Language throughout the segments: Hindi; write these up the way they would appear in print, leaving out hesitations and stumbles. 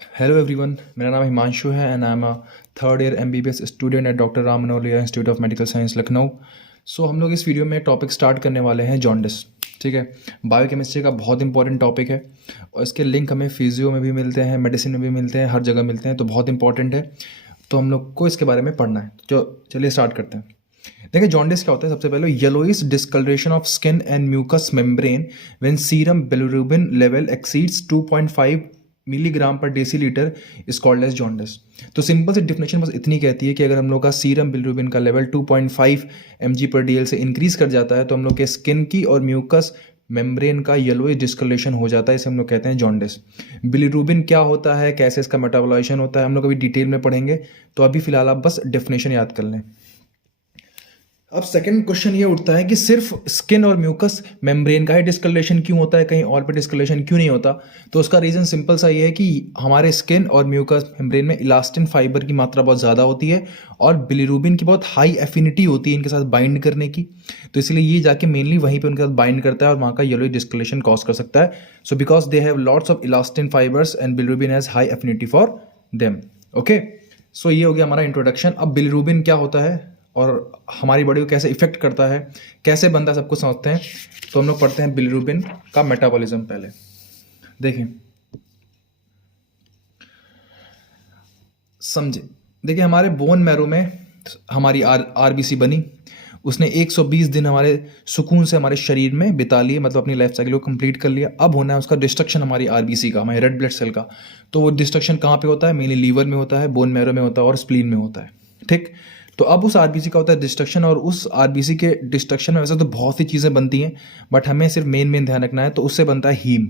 हेलो एवरीवन, मेरा नाम हिमांशु है and I am a third year MBBS student at doctor Ram Manohar institute of medical science Lucknow. So हम लोग इस वीडियो में टॉपिक स्टार्ट करने वाले हैं जॉन्डिस। ठीक है, बायोकेमिस्ट्री का बहुत इंपॉर्टेंट टॉपिक है और इसके लिंक हमें फिजियो में भी मिलते हैं, मेडिसिन में भी मिलते हैं, हर जगह मिलते हैं, तो बहुत इंपॉर्टेंट है। तो हम लोग को इसके बारे में पढ़ना है, तो चलिए स्टार्ट करते हैं। देखिए जॉन्डिस क्या होता है। सबसे पहले yellowish discoloration of skin and mucous membrane when serum bilirubin level exceeds 2.5 milligram per decilitre is called as jaundice. तो सिंपल सी डिफिनेशन बस इतनी कहती है कि अगर हम लोग का सीरम बिलिरुबिन का लेवल 2.5 mg पर DL से इंक्रीज कर जाता है तो हम लोग के स्किन की और म्यूकस मेम्ब्रेन का येलोइश डिस्कलरेशन हो जाता है। इसे हम लोग कहते हैं जॉन्डिस। बिलिरुबिन क्या होता है, कैसे इसका मेटाबोलाइजेशन होता है, हम लोग अभी डिटेल में पढ़ेंगे। तो अभी फिलहाल आप बस डेफिनेशन याद कर लें। अब सेकंड क्वेश्चन ये उठता है कि सिर्फ स्किन और म्यूकस मेम्ब्रेन का ही डिस्कलरेशन क्यों होता है, कहीं और पे डिस्कलरेशन क्यों नहीं होता। तो उसका रीज़न सिंपल सा ये है कि हमारे स्किन और म्यूकस मेम्ब्रेन में इलास्टिन फाइबर की मात्रा बहुत ज़्यादा होती है और बिलिरुबिन की बहुत हाई एफिनिटी होती है इनके साथ बाइंड करने की। तो इसलिए ये जाके मेनली वहीं पर उनके साथ बाइंड करता है और वहाँ का येलो डिस्कलरेशन कॉज कर सकता है। So because they have lots of elastin fibres and bilirubin has high affinity for them. Okay, so ये हो गया हमारा इंट्रोडक्शन। अब बिलिरुबिन क्या होता है और हमारी बॉडी को कैसे इफेक्ट करता है, कैसे बनता है, सब कुछ समझते हैं। तो हम लोग पढ़ते हैं बिलिरुबिन का मेटाबॉलिज्म। पहले देखें, समझे। देखिए हमारे बोन मैरो में हमारी आरबीसी बनी, उसने 120 दिन हमारे सुकून से हमारे शरीर में बिता लिए, मतलब अपनी लाइफ साइकिल को कंप्लीट कर लिया। अब होना है उसका डिस्ट्रक्शन हमारी आरबीसी का, हमारे रेड ब्लड सेल का। तो वो डिस्ट्रक्शन कहाँ पे होता है? मेनली लीवर में होता है, बोन मैरो में होता है और स्प्लीन में होता है। ठीक, तो अब उस आरबीसी का होता है डिस्ट्रक्शन और उस आरबीसी के डिस्ट्रक्शन में वैसे तो बहुत सी चीज़ें बनती हैं, बट हमें सिर्फ मेन ध्यान रखना है। तो उससे बनता है हीम।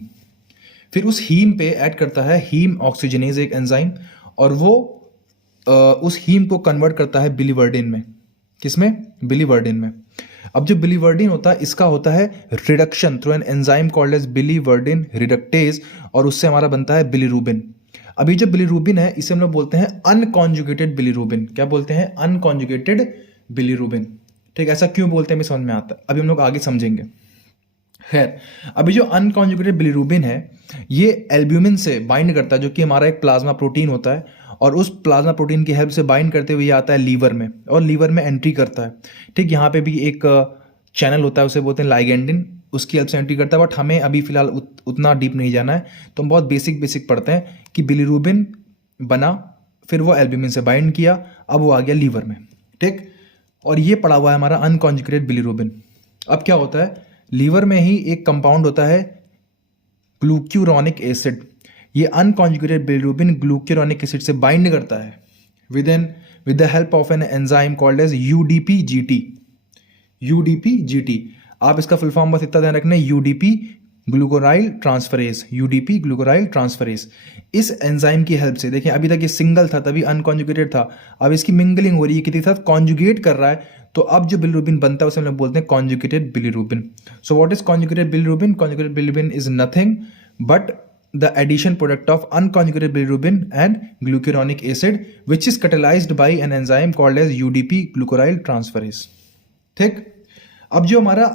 फिर उस हीम पे ऐड करता है हीम ऑक्सीजनेज एक एंजाइम, और वो उस हीम को कन्वर्ट करता है बिलीवर्डिन में। किसमें? बिलीवर्डिन में। अब जो बिलीवर्डिन होता है इसका होता है reduction through an enzyme called as biliverdin reductase, और उससे हमारा बनता है बिलीरुबिन। अभी जो बिलीरुबिन है इसे हम लोग बोलते हैं अनकॉन्जुगेटेड बिलीरुबिन। क्या बोलते हैं? Unconjugated bilirubin. ठीक, ऐसा क्यों बोलते हैं हमें समझ में आता है, अभी हम लोग आगे समझेंगे। खैर, अभी जो अनकॉन्जुगेटेड बिलीरुबिन है ये एल्ब्यूमिन से बाइंड करता है, जो कि हमारा एक प्लाज्मा प्रोटीन होता है, और उस प्लाज्मा प्रोटीन की हेल्प से बाइंड करते हुए ये आता है लीवर में, और लीवर में एंट्री करता है। ठीक, यहाँ पे भी एक चैनल होता है, उसे बोलते हैं लाइगेंडिन, उसकी हेल्प से एंट्री करता है। बट हमें अभी फिलहाल उतना डीप नहीं जाना है, तो हम बहुत बेसिक पढ़ते हैं कि बिलीरुबिन बना, फिर वो एल्ब्यूमिन से बाइंड किया, अब वो आ गया लीवर में। ठीक, और ये पड़ा हुआ है हमारा अनकॉन्जुगेटेड बिलीरुबिन। अब क्या होता है, लीवर में ही एक कंपाउंड होता है ग्लूक्यूरोनिक एसिड। ये अनकॉन्जुगेटेड बिलीरुबिन ग्लूक्यूरोनिक एसिड से बाइंड करता है with the help of an enzyme called as UDPGT. UDPGT, आप इसका फुल फॉर्म बस इतना ध्यान रखना है, UDP glucuronyl transferase. UDP glucuronyl transferase. इस एंजाइम की हेल्प से, देखिए अभी तक ये सिंगल था, तभी अनकॉन्जुगेटेड था, अब इसकी मिंगलिंग हो रही है, किसी के साथ कॉन्जुगेट कर रहा है, तो अब जो बिलिरुबिन बनता है उसे हम लोग बोलते हैं conjugated bilirubin. So what is conjugated bilirubin? Conjugated bilirubin is nothing but the addition product of unconjugated bilirubin and glucuronic acid which is catalyzed by an enzyme called as UDP glucuryl transferase। ठीक, अब जो हमारा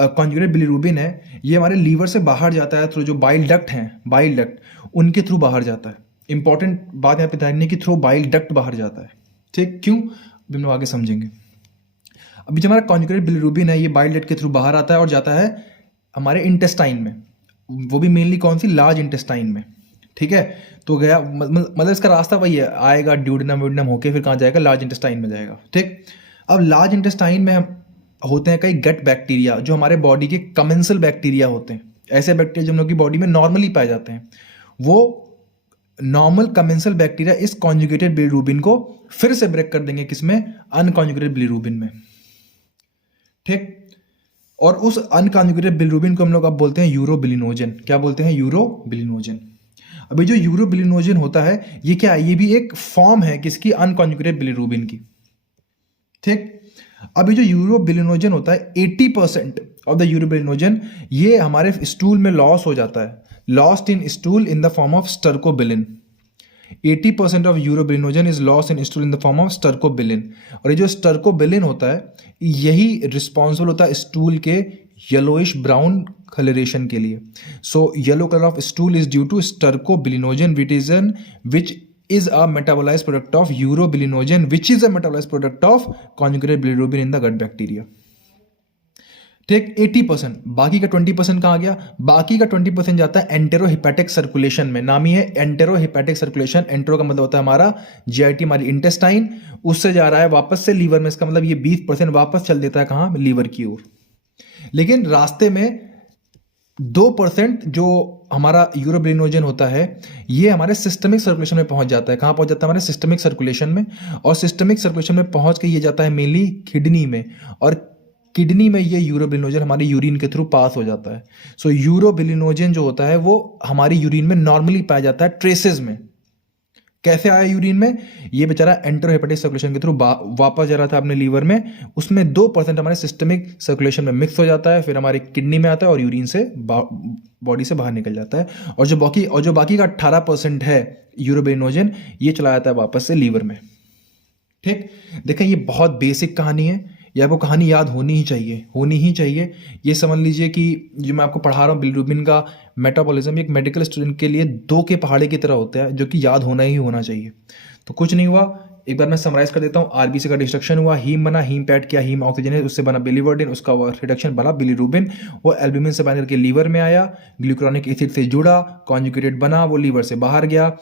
कॉन्जुगेटेड बिलिरुबिन है ये हमारे लीवर से बाहर जाता है थ्रू जो बाइल डक्ट हैं, बाइल डक्ट उनके थ्रू बाहर जाता है। इंपॉर्टेंट बात यहाँ पे ध्यान रखनी कि थ्रू बाइल डक्ट बाहर जाता है। ठीक, क्यों? अभी हम लोग आगे समझेंगे। अभी जो हमारा कॉन्जुगेटेड बिलिरुबिन है ये बाइल डक्ट के थ्रू बाहर आता है और जाता है हमारे इंटेस्टाइन में, वो भी मेनली कौन सी? लार्ज इंटेस्टाइन में। ठीक है, तो गया मतलब इसका रास्ता वही है, आएगा ड्यूडेनम व्यूडेनम होके फिर कहाँ जाएगा? लार्ज इंटेस्टाइन में जाएगा। ठीक, अब लार्ज इंटेस्टाइन में होते हैं कई गट बैक्टीरिया जो हमारे बॉडी के कमेंसल बैक्टीरिया होते हैं। ऐसे बैक्टीरिया जो हम लोग की बॉडी में नॉर्मली पाए जाते हैं, वो नॉर्मल कमेंसल बैक्टीरिया इस कॉन्जुगेटेड बिलिरुबिन को फिर से ब्रेक कर देंगे, किसमें? अनकॉन्जुगेटेड बिलिरुबिन में। ठीक, और उस अनकॉन्जुगेटेड बिलिरुबिन को हम लोग अब बोलते हैं यूरोबिलिनोजन। क्या बोलते हैं? यूरोबिलिनोजन। अभी जो यूरोबिलिनोजन होता है ये क्या है? ये भी एक फॉर्म है किसकी? अनकॉन्जुगेटेड बिलिरुबिन की। ठीक, अभी जो यूरोबिलिनोजन होता है 80% ऑफ द यूरोबिलिनोजन ये हमारे स्टूल में लॉस हो जाता है, lost in stool in the form of stercobilin. 80% of urobilinogen is loss in stool in the form of stercobilin. और ये जो स्टर्कोबिलिन होता है यही रिस्पॉन्सिबल होता है स्टूल के येलोइश ब्राउन कलरेशन के लिए। So yellow colour of stool is due to stercobilinogen which is a metabolized product of urobilinogen which is a metabolized product of conjugated bilirubin in the gut bacteria। ठीक, 80%। बाकी का 20% कहाँ गया? बाकी का 20% जाता है एंटेरोहिपैटिक सर्कुलेशन में। नाम ही है एंटेरोहिपैटिक सर्कुलेशन। एंटेरो का मतलब होता है हमारा जीआईटी, हमारी इंटेस्टाइन, उससे जा रहा है वापस से लीवर में। इसका मतलब ये 20% वापस चल देता है कहाँ? लीवर की ओर। लेकिन रास्ते में 2% जो हमारा यूरोबिलिनोजन होता है ये हमारे सिस्टमिक सर्कुलेशन में पहुंच जाता है। कहाँ पहुंच जाता है? हमारे सिस्टमिक सर्कुलेशन में। और सिस्टमिक सर्कुलेशन में पहुंच के ये जाता है मेनली किडनी में, और किडनी में ये यूरोबिलिनोजन हमारी यूरिन के थ्रू पास हो जाता है। सो यूरोबिलिनोजन जो होता है वो हमारी यूरिन में नॉर्मली पाया जाता है ट्रेसेस में। कैसे आया यूरिन में? ये बेचारा एंटेरोहेपेटिक सर्कुलेशन के थ्रू वापस जा रहा था अपने लीवर में, उसमें 2% हमारे सिस्टमिक सर्कुलेशन में मिक्स हो जाता है, फिर हमारे किडनी में आता है और यूरिन से बॉडी से बाहर निकल जाता है। और जो बाकी का 18% है यूरोबिलिनोजन, ये चला जाता है वापस से लीवर में। ठीक, देखें ये बहुत बेसिक कहानी है, ये आपको कहानी याद होनी ही चाहिए। ये समझ लीजिए कि जो मैं आपको पढ़ा रहा हूँ बिलिरुबिन का मेटाबॉलिज्म, एक मेडिकल स्टूडेंट के लिए 2 के पहाड़े की तरह होता है, जो कि याद होना ही होना चाहिए। तो कुछ नहीं हुआ, एक बार मैं समराइज कर देता हूँ। आरबीसी का डिस्ट्रक्शन हुआ, हीम बना, हीम पैड किया, हीम ऑक्सीजन, उससे बना बिलिवर्डिन, उसका रिडक्शन बना बिलिरुबिन, वो एल्ब्यूमिन से बन करके लीवर में आया, ग्लूकुरोनिक एसिड से जुड़ा, कॉन्जुगेटेड बना, वो लीवर से बाहर गया,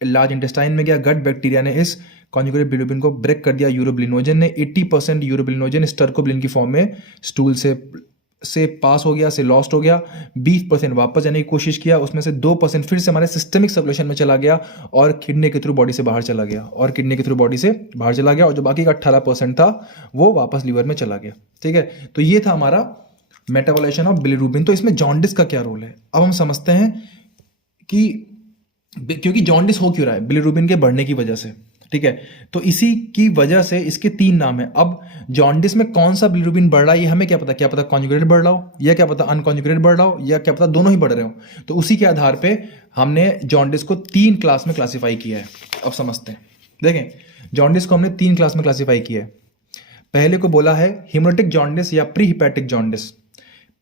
लार्ज इंटेस्टाइन में गया। गट बैक्टीरिया ने इस कॉन्जुगेटेड बिलिरुबिन को ब्रेक कर दिया यूरोबिलिनोजन ने। 80% यूरोबिलिनोजन स्टर्कोबिलिन की फॉर्म में स्टूल से पास हो गया, से लॉस्ट हो गया। 20% वापस जाने की कोशिश किया, उसमें से 2% फिर से हमारे सिस्टमिक सर्कुलेशन में चला गया और किडनी के थ्रू बॉडी से बाहर चला गया, और जो बाकी का 18% था वो वापस लीवर में चला गया। ठीक है, तो ये था हमारा मेटाबोलाइजेशन ऑफ बिलिरुबिन। तो इसमें जॉन्डिस का क्या रोल है, अब हम समझते हैं कि क्योंकि जॉन्डिस हो क्यों रहा है? बिलिरुबिन के बढ़ने की वजह से। ठीक है, तो इसी की वजह से इसके 3 नाम है। अब जॉन्डिस में कौन सा बिलिरुबिन बढ़ रहा है ये हमें क्या पता कॉन्जुगेटेड बढ़ रहा हो, या क्या पता अनकॉन्जुगेटेड बढ़ रहा हो, या क्या पता दोनों ही बढ़ रहे हो। तो उसी के आधार पे हमने जॉन्डिस को 3 क्लास में क्लासीफाई किया है। अब समझते हैं, देखें जॉन्डिस को हमने 3 क्लास में क्लासीफाई किया है। पहले को बोला है हिमोरेटिक जॉन्डिस या pre hepatic jaundice.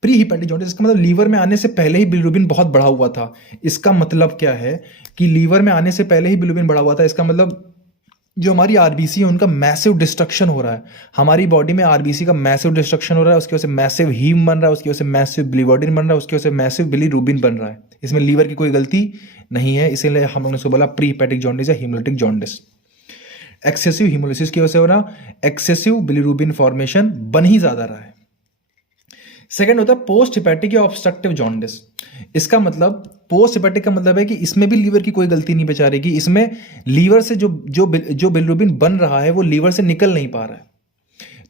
Pre hepatic jaundice इसका मतलब लीवर में आने से पहले ही बिलिरुबिन बहुत बढ़ा हुआ था। इसका मतलब क्या है कि लीवर में आने से पहले ही बिलिरुबिन बढ़ा हुआ था, इसका मतलब जो हमारी आरबीसी है उनका मैसिव डिस्ट्रक्शन हो रहा है। हमारी बॉडी में आरबीसी का मैसिव डिस्ट्रक्शन हो रहा है, उसकी वजह से मैसिव हीम बन रहा है, उसकी वजह से मैसिव बिलिवर्डिन बन रहा है, उसकी वजह से मैसिव बिलिरुबिन बन रहा है। इसमें लीवर की कोई गलती नहीं है, इसीलिए हम लोगों ने बोला प्री हिपैटिक जॉन्डिस या हिमोलिटिक जॉन्डिस। एक्सेसिव हीमोलिसिस की वजह से हो रहा, एक्सेसिव बिलिरुबिन फॉर्मेशन बन ही ज्यादा रहा है। सेकेंड होता है पोस्ट हिपैटिक या ऑब्स्ट्रक्टिव जॉन्डिस। इसका मतलब पोस्ट हिपैटिक का मतलब है कि इसमें भी लीवर की कोई गलती नहीं बेचारे की, इसमें लीवर से जो बिलिरुबिन बन रहा है वो लीवर से निकल नहीं पा रहा है।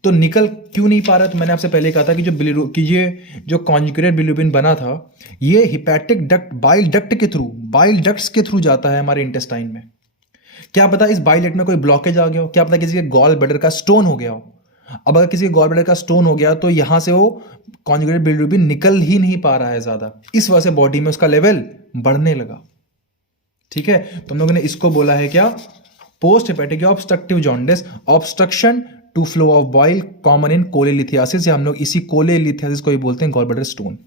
तो निकल क्यों नहीं पा रहा है? तो मैंने आपसे पहले कहा था कि ये जो कॉन्जुगेटेड बिलिरुबिन बना था ये हिपैटिक डक्ट, बाइल डक्ट्स के थ्रू जाता है हमारे इंटेस्टाइन में। क्या पता इस बाइल डक्ट में कोई ब्लॉकेज आ गया हो, क्या पता किसी के गॉल ब्लैडर का स्टोन हो गया हो। अब अगर किसी के गॉल ब्लैडर का स्टोन हो गया तो यहां से वो कॉन्जुगेटेड बिलिरुबिन निकल ही नहीं पा रहा है ज्यादा, इस वजह से बॉडी में उसका लेवल बढ़ने लगा। ठीक है, तो हम लोगों ने इसको बोला है क्या? पोस्ट हिपैटिक या obstructive jaundice. Obstruction to flow of bile common in cholelithiasis, या हम लोग इसी कोलेलिथियासिस को ही बोलते हैं gall bladder stone.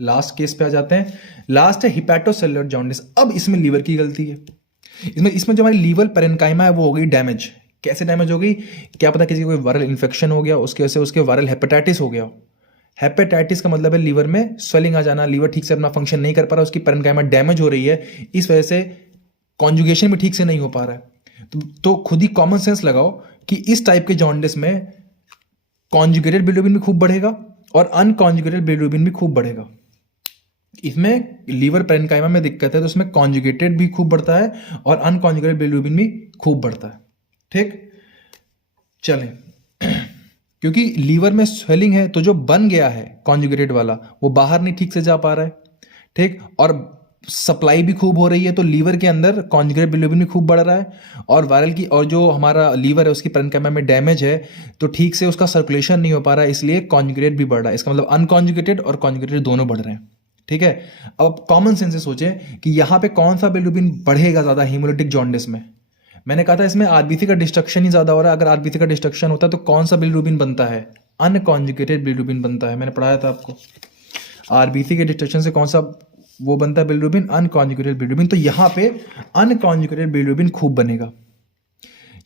Last case पे आ जाते हैं, लास्ट है हिपैटोसेलुलर जॉन्डिस। अब इसमें लीवर की गलती है। इसमें जो हमारी लीवर पेरेन्काइमा है वो हो गई डैमेज। कैसे डैमेज हो गई? क्या पता किसी को कोई वायरल इन्फेक्शन हो गया, उसके वजह से उसके वायरल हेपेटाइटिस हो गया। हेपेटाइटिस का मतलब है लीवर में स्वेलिंग आ जाना, लीवर ठीक से अपना फंक्शन नहीं कर पा रहा, उसकी पेरेन्काइमा डैमेज हो रही है, इस वजह से कॉन्जुगेशन भी ठीक से नहीं हो पा रहा है। तो खुद ही कॉमन सेंस लगाओ कि इस टाइप के जॉन्डिस में कॉन्जुगेटेड बिलिरुबिन भी खूब बढ़ेगा और अनकॉन्जुगेटेड बिलिरुबिन भी खूब बढ़ेगा। इसमें लीवर पेरेन्काइमा में दिक्कत है तो उसमें कॉन्जुगेटेड भी खूब बढ़ता है और अनकॉन्जुगेटेड बिलिरुबिन भी खूब बढ़ता है। ठीक, चलें क्योंकि लीवर में स्वेलिंग है तो जो बन गया है कॉन्जुगेटेड वाला वो बाहर नहीं ठीक से जा पा रहा है। ठीक, और सप्लाई भी खूब हो रही है तो लीवर के अंदर कॉन्जुगेटेड बिलिरुबिन भी खूब बढ़ रहा है, और वायरल की और जो हमारा लीवर है उसकी पेरेन्काइमा में डैमेज है तो ठीक से उसका सर्कुलेशन नहीं हो पा रहा है, इसलिए कॉन्जुगेटेड भी बढ़ रहा है। इसका मतलब अनकॉन्जुगेटेड और कॉन्जुगेटेड दोनों बढ़ रहे हैं। ठीक है, अब कॉमन सेंस से सोचें कि यहां पे कौन सा बिलिरुबिन बढ़ेगा ज्यादा हीमोलिटिक जॉन्डिस में। मैंने कहा था इसमें आरबीसी का डिस्ट्रक्शन ही ज्यादा हो रहा है। अगर आरबीसी का डिस्ट्रक्शन होता है तो कौन सा बिलिरुबिन बनता है? अनकॉन्जुगेटेड बिलिरुबिन बनता है, मैंने पढ़ाया था आपको। आरबीसी के डिस्ट्रक्शन से कौन सा वो बनता है बिलिरुबिन? Unconjugated bilirubin. तो यहाँ पे अनकॉन्जुगेटेड बिलिरुबिन खूब बनेगा।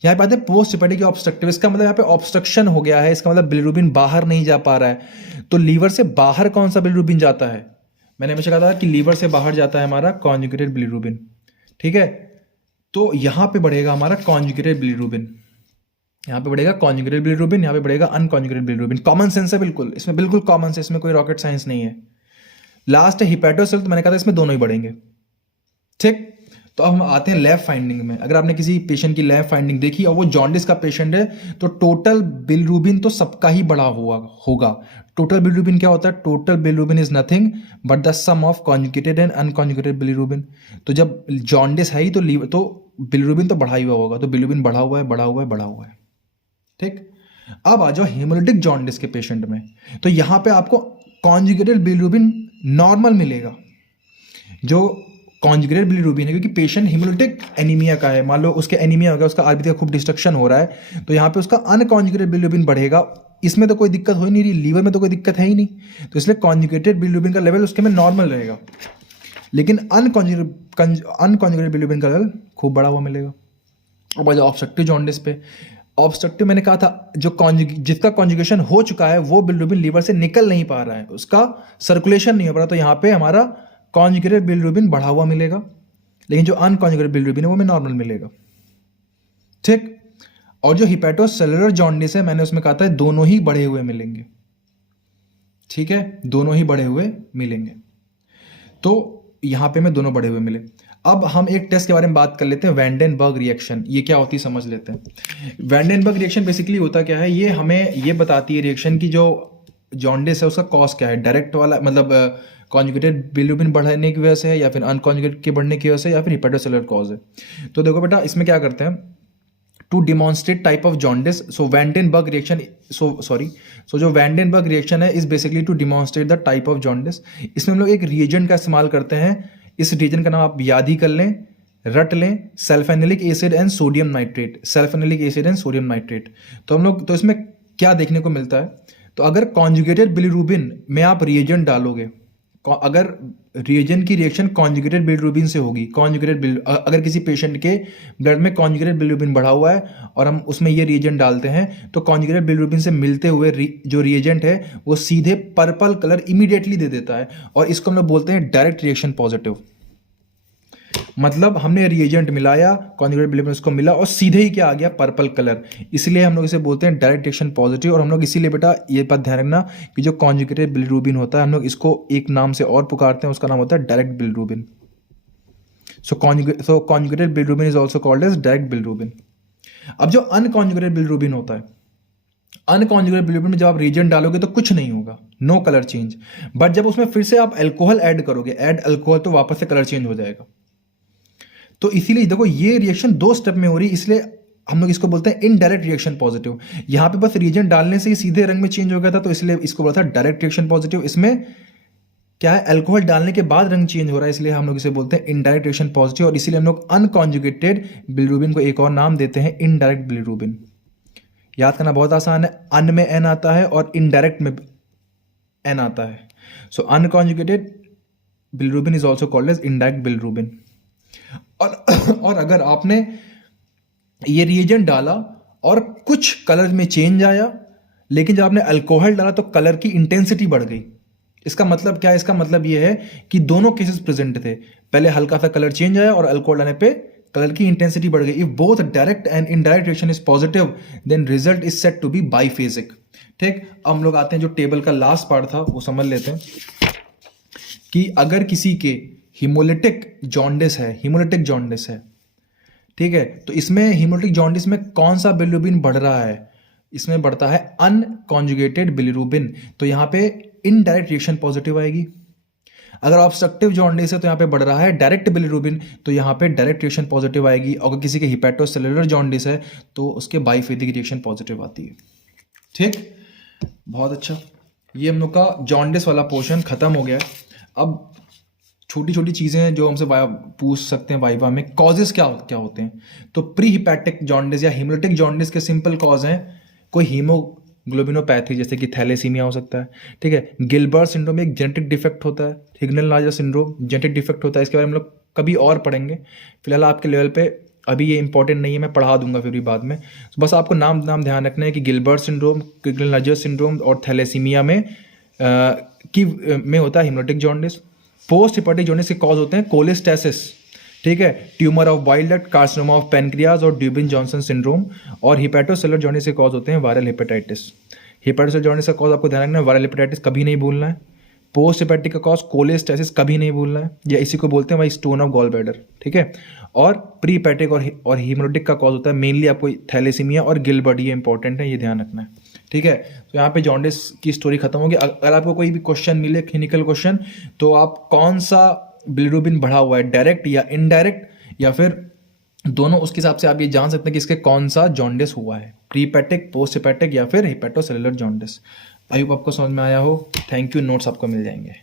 यहाँ पे आते हैं पोस्ट हेपेटिक ऑब्स्ट्रक्टिव, इसका मतलब यहाँ पे ऑब्स्ट्रक्शन हो गया है, इसका मतलब बिलिरुबिन बाहर नहीं जा पा रहा है। तो लीवर से बाहर कौन सा बिलिरुबिन जाता है? मैंने हमेशा कहा था कि लीवर से बाहर जाता है हमारा कॉन्जुगेटेड बिलिरुबिन, ठीक है। तो यहाँ पे बढ़ेगा हमारा कॉन्जुगेटेड बिलिरुबिन, यहाँ पे बढ़ेगा कॉन्जुगेटेड बिलिरुबिन, यहाँ पे बढ़ेगा अनकॉन्जुगेटेड बिलिरुबिन। कॉमन सेंस है बिल्कुल, इसमें बिल्कुल कॉमन सेंस, इसमें कोई रॉकेट साइंस नहीं है। लास्ट है हिपैटोसेल, तो मैंने कहा था इसमें दोनों ही बढ़ेंगे, ठीक। तो अब हम आते हैं लैब फाइंडिंग में। अगर आपने किसी पेशेंट की लैब फाइंडिंग देखी और वो जॉन्डिस का पेशेंट है, तो टोटल बिलिरुबिन तो सबका ही बढ़ा हुआ होगा। टोटल बिलिरुबिन क्या होता है? Total bilirubin is nothing but the sum of conjugated and unconjugated bilirubin. तो जब जॉन्डिस है ही तो बिलिरुबिन तो बढ़ा ही हुआ होगा, तो बिलिरुबिन बढ़ा हुआ है, बढ़ा हुआ है, बढ़ा हुआ है, ठीक। अब आ जाओ हेमोलिटिक जॉन्डिस के पेशेंट में, तो यहां पे आपको कॉन्जुगेटेड बिलिरुबिन नॉर्मल मिलेगा, जो कॉन्जुगेटेड बिलिरुबिन है, क्योंकि पेशेंट हेमोलिटिक एनीमिया का है। मान लो उसके एनीमिया हो गया, उसका आरबीसी का खूब डिस्ट्रक्शन हो रहा है, तो यहाँ पे उसका अनकॉन्जुगेटेड बिलिरुबिन बढ़ेगा। इसमें तो कोई दिक्कत हो ही नहीं रही, लीवर में तो कोई दिक्कत है ही नहीं, तो इसलिए कॉन्जुगेटेड बिलिरुबिन का लेवल उसके में नॉर्मल रहेगा, लेकिन अनकॉन्जुगेटेड बिलिरुबिन का लेवल खूब बढ़ा हुआ मिलेगा। अब ऑब्स्ट्रक्टिव जॉन्डिस पे, ऑब्स्ट्रक्टिव मैंने कहा था जो जिसका कॉन्जुगेशन हो चुका है वो बिलिरुबिन लीवर से निकल नहीं पा रहा है, उसका सर्कुलेशन नहीं हो पा रहा, तो यहाँ पे हमारा कॉन्जुगेटेड बिलिरुबिन बढ़ा हुआ मिलेगा, लेकिन जो अनकॉन्जुगेटेड बिलिरुबिन है वो हमें नॉर्मल मिलेगा, ठीक। और जो हिपैटोसेलुलर जॉन्डिस है, मैंने उसमें कहा था दोनों ही बढ़े हुए मिलेंगे, ठीक है, दोनों ही बढ़े हुए मिलेंगे। तो यहां पे में दोनों बढ़े हुए मिले। अब हम एक टेस्ट के बारे में बात कर लेते हैं, वैंडेनबर्ग रिएक्शन। ये क्या होती है समझ लेते हैं। वैंडेनबर्ग रिएक्शन बेसिकली होता क्या है, ये हमें ये बताती है रिएक्शन की जो जॉन्डिस है उसका कॉज क्या है। डायरेक्ट वाला मतलब कॉन्जुगेटेड बिलिरुबिन बढ़ने की वजह से है, या फिर अनकॉन्जुगेटेड के बढ़ने की वजह से, या फिर हिपैटोसेलुलर कॉज है। तो देखो बेटा, इसमें क्या करते हैं, to demonstrate type of jaundice, so van den Bergh reaction, so जो वैंडेनबर्ग रिएक्शन है is basically to demonstrate the type of jaundice. इसमें हम लोग एक रिएजेंट का इस्तेमाल करते हैं, इस रिएजेंट का नाम आप याद ही कर लें, रट लें, sulphanilic acid and sodium nitrate, sulphanilic acid and sodium nitrate. तो हम लोग, तो इसमें क्या देखने को मिलता है, तो अगर कॉन्जुगेटेड बिलिरुबिन में आप रिएजेंट डालोगे, अगर रिएजेंट की रिएक्शन कॉन्जुगेटेड बिलिरुबिन से होगी, अगर किसी पेशेंट के ब्लड में कॉन्जुगेटेड बिलिरुबिन बढ़ा हुआ है और हम उसमें ये रिएजेंट डालते हैं, तो कॉन्जुगेटेड बिलिरुबिन से मिलते हुए जो रिएजेंट है वो सीधे पर्पल कलर इमीडिएटली दे देता है, और इसको हम लोग बोलते हैं डायरेक्ट रिएक्शन पॉजिटिव। मतलब हमने रिएजेंट मिलाया, कॉन्जुगेटेड बिलिरुबिन उसको मिला और सीधे ही क्या आ गया, पर्पल कलर, इसलिए हम लोग इसे बोलते हैं डायरेक्ट रिएक्शन पॉजिटिव। और हम लोग इसीलिए बेटा ये बात ध्यान रखना कि जो कॉन्जुगेटेड बिलिरुबिन होता है हम लोग इसको एक नाम से और पुकारते हैं, उसका नाम होता है direct bilirubin. So conjugated bilirubin is also called as direct bilirubin. अब जो अनकॉन्जुगेटेड बिलिरुबिन होता है, अनकॉन्जुगेटेड बिलिरुबिन में जब आप रिएजेंट डालोगे तो कुछ नहीं होगा, नो कलर चेंज, बट जब उसमें फिर से आप अल्कोहल ऐड करोगे, ऐड अल्कोहल, तो वापस से कलर चेंज हो जाएगा। तो इसीलिए देखो ये रिएक्शन दो स्टेप में हो रही है, इसलिए हम लोग इसको बोलते हैं इनडायरेक्ट रिएक्शन पॉजिटिव। यहां पे बस रिएजेंट डालने से ही सीधे रंग में चेंज हो गया था, तो इसलिए इसको बोला था डायरेक्ट रिएक्शन पॉजिटिव। इसमें क्या है, अल्कोहल डालने के बाद रंग चेंज हो रहा है, इसलिए हम लोग इसे बोलते हैं इनडायरेक्ट रिएक्शन पॉजिटिव। और इसीलिए हम लोग अनकॉन्जुगेटेड बिलिरुबिन को एक और नाम देते हैं इनडायरेक्ट बिलिरुबिन। याद करना बहुत आसान है, अन में एन आता है और इनडायरेक्ट में एन आता है। So unconjugated bilirubin is also called as indirect bilirubin. और अगर आपने ये रिएजेंट डाला और कुछ कलर में चेंज आया, लेकिन जब आपने अल्कोहल डाला तो कलर की इंटेंसिटी बढ़ गई, इसका मतलब क्या है, इसका मतलब ये है कि दोनों केसेस प्रेजेंट थे, पहले हल्का सा कलर चेंज आया और अल्कोहल डालने पे कलर की इंटेंसिटी बढ़ गई। If both direct and indirect reaction is positive then result is said to be biphasic. ठीक, अब हम लोग आते हैं जो टेबल का लास्ट पार्ट था वो समझ लेते हैं कि अगर किसी के हीमोलिटिक जॉन्डिस है, हीमोलिटिक जॉन्डिस है, ठीक है, तो इसमें हीमोलिटिक जॉन्डिस में कौन सा बिलिरुबिन बढ़ रहा है, इसमें बढ़ता है अनकॉन्जुगेटेड बिलिरुबिन, तो यहाँ पे इनडायरेक्ट रिएक्शन पॉजिटिव आएगी। अगर ऑब्स्ट्रक्टिव जॉन्डिस है तो यहाँ पे बढ़ रहा है डायरेक्ट बिलिरुबिन, तो यहाँ पे डायरेक्ट रिएक्शन पॉजिटिव आएगी। अगर किसी के हिपैटोसेलुलर जॉन्डिस है तो उसके बाइफेजिक रिएक्शन पॉजिटिव आती है। ठीक, बहुत अच्छा, ये हम लोग का जॉन्डिस वाला पोर्शन खत्म हो गया। अब छोटी छोटी चीज़ें हैं जो हमसे पूछ सकते हैं वाइवा में, कॉजेज क्या क्या होते हैं। तो प्री हिपैटिक जॉन्डिस या हीमोलिटिक जॉन्डिस के सिंपल कॉज हैं, कोई ग्लोबिनोपैथी जैसे कि थैलेसीमिया हो सकता है, ठीक है। गिलबर्ट सिंड्रोम एक जेनेटिक डिफेक्ट होता है। हिग्नल नाजर सिंड्रोम जेनेटिक डिफेक्ट होता है, इसके बारे में हम लोग कभी और पढ़ेंगे। फिलहाल आपके लेवल पे अभी ये इंपॉर्टेंट नहीं है, मैं पढ़ा दूंगा फिर भी बाद में। तो बस आपको नाम ध्यान रखना है कि गिलबर्ट सिंड्रोम, हिग्नल नाजर सिंड्रोम और थैलेसीमिया में होता है हिमोरेटिक जॉन्डिस। पोस्ट हिपेटिक जॉन्डिस के कॉज होते हैं कोलेस्टेसिस, ठीक है, tumour of bile duct, carcinoma of pancreas और ड्यूबिन जॉनसन सिंड्रोम। और हिपेटोसेलुलर जॉन्डिस के कॉज होते हैं वायरल हेपेटाइटिस। हिपेटोसेलुलर जॉन्डिस का कॉज आपको ध्यान रखना है, वायरल हेपेटाइटिस कभी नहीं भूलना है। पोस्ट हेपेटिक का कॉज कोलेस्टेसिस कभी नहीं भूलना है, या इसी को बोलते हैं भाई स्टोन ऑफ गॉल ब्लैडर, ठीक है। और प्री हेपेटिक और हीमोरेटिक का कॉज होता है मेनली आपको थैलेसीमिया और गिलबर्ट, ये इंपॉर्टेंट है, ये ध्यान रखना है, ठीक है। तो यहाँ पे जॉन्डिस की स्टोरी खत्म होगी। अगर आपको कोई भी क्वेश्चन मिले क्लिनिकल क्वेश्चन, तो आप कौन सा बिलिरुबिन बढ़ा हुआ है, डायरेक्ट या इनडायरेक्ट या फिर दोनों, उसके हिसाब से आप ये जान सकते हैं कि इसके कौन सा जॉन्डिस हुआ है, प्री हेपेटिक, पोस्ट हेपेटिक या फिर हिपेटोसेलुलर जॉन्डिस। आई होप आपको समझ में आया हो। Thank you. नोट्स आपको मिल जाएंगे।